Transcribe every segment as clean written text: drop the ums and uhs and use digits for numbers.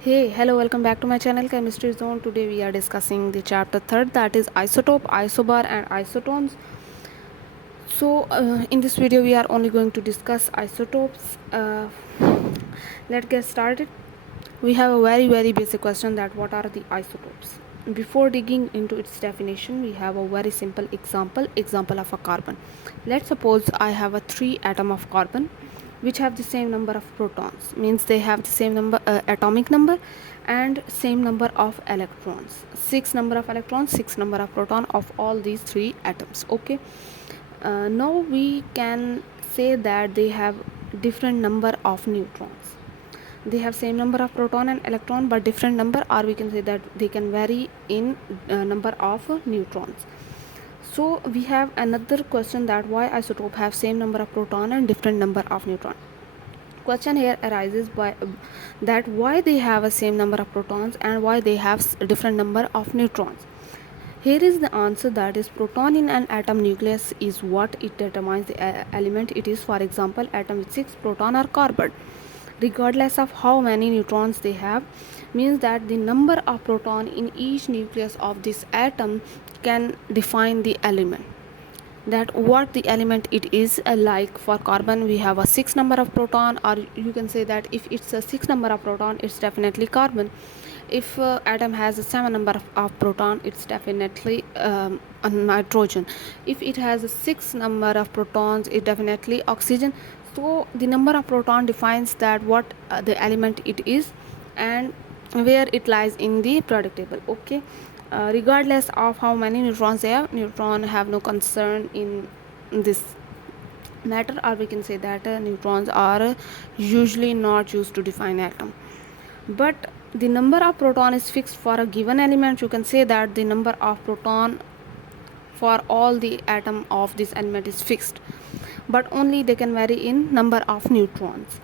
Hey, hello, welcome back to my channel Chemistry Zone. Today we are discussing the chapter third, that is isotope, isobar and isotons. In this video we are only going to discuss isotopes. Let's get started. We have a very basic question, that what are the isotopes? Before digging into its definition, we have a very simple example of a carbon. Let's suppose I have a 3 atom of carbon which have the same number of protons, means they have the same number atomic number and same number of electrons, 6 number of electrons, 6 number of proton of all these 3 atoms. Okay, now we can say that they have different number of neutrons. They have same number of proton and electron but different number, or we can say that they can vary in number of neutrons. So we have another question, that why isotope have same number of proton and different number of neutron. Question here arises by that why they have a same number of protons and why they have different number of neutrons. Here is the answer, that is proton in an atom nucleus is what it determines the element it is. For example, atom with 6 proton are carbon, regardless of how many neutrons they have, means that the number of proton in each nucleus of this atom can define the element, that what the element it is. Like for carbon we have a 6 number of proton, or you can say that if it's a 6 number of proton, it's definitely carbon. If atom has a 7 number of proton, it's definitely a nitrogen. If it has a 6 number of protons, it definitely oxygen. So the number of proton defines that what the element it is and where it lies in the periodic table. Okay, regardless of how many neutrons they have, neutron have no concern in this matter, or we can say that neutrons are usually not used to define atom. But the number of proton is fixed for a given element. You can say that the number of proton for all the atom of this element is fixed, but only they can vary in number of neutrons.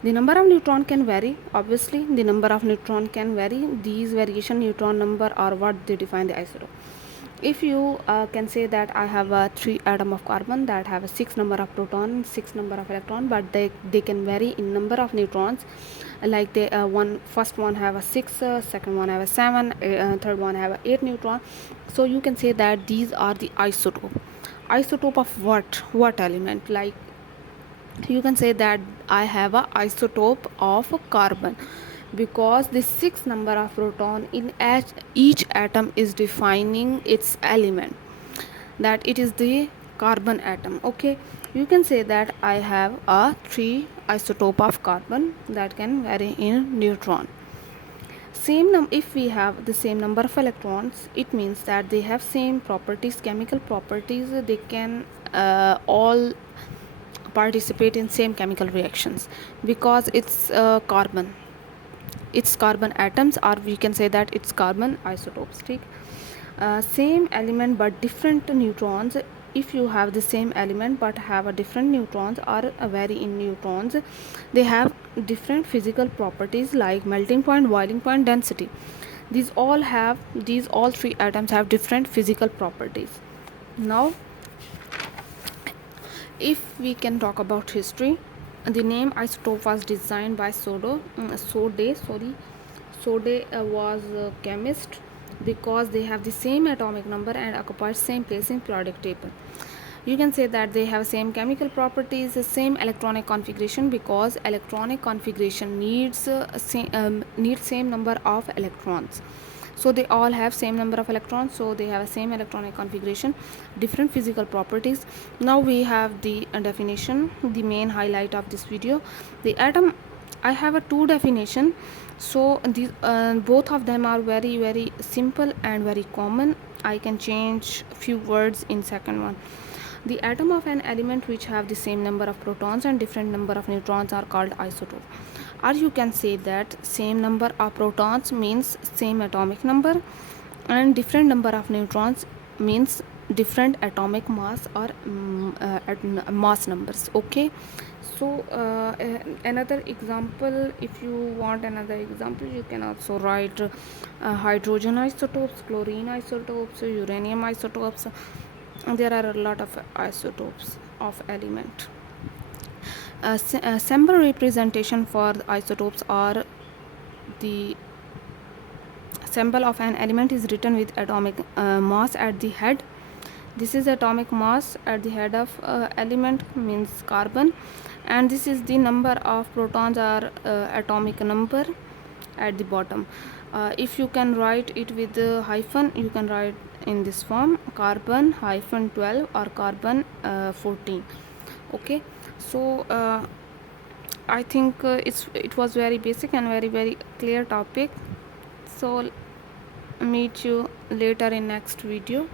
The number of neutron can vary, obviously the number of neutron can vary. These variation neutron number are what they define the isotope. If you can say that I have a 3 atom of carbon that have a 6 number of proton, 6 number of electron, but they can vary in number of neutrons. Like they first one have a 6, second one have a 7, third one have a 8 neutron. So you can say that these are the isotope of what element. Like you can say that I have a isotope of carbon because the 6 number of proton in each atom is defining its element, that it is the carbon atom. Okay, you can say that I have a 3 isotope of carbon that can vary in neutron. If we have the same number of electrons, it means that they have same properties, chemical properties. They can all participate in same chemical reactions because it's carbon atoms, or we can say that it's carbon isotopes. Same element but different neutrons. If you have the same element but have a different neutrons or vary in neutrons, they have different physical properties like melting point, boiling point, density. These all three atoms have different physical properties. Now if we can talk about history, the name isotope was designed by Sode was a chemist because they have the same atomic number and occupy same place in periodic table. You can say that they have same chemical properties, the same electronic configuration, because electronic configuration needs same number of electrons. So they all have same number of electrons, so they have a same electronic configuration, different physical properties. Now we have the definition, the main highlight of this video. The atom, I have a two definition. So these both of them are very simple and very common. I can change few words in second one. The atom of an element which have the same number of protons and different number of neutrons are called isotope. Or you can say that same number of protons means same atomic number and different number of neutrons means different atomic mass or mass numbers. Okay, so another example, if you want another example, you can also write hydrogen isotopes, chlorine isotopes, uranium isotopes. There are a lot of isotopes of element. Sample representation for the isotopes are the symbol of an element is written with atomic mass at the head. This is atomic mass at the head of element, means carbon, and this is the number of protons or atomic number at the bottom. If you can write it with the hyphen, you can write in this form: carbon hyphen 12 or carbon 14. Okay, so I think it was very basic and very clear topic. So meet you later in next video.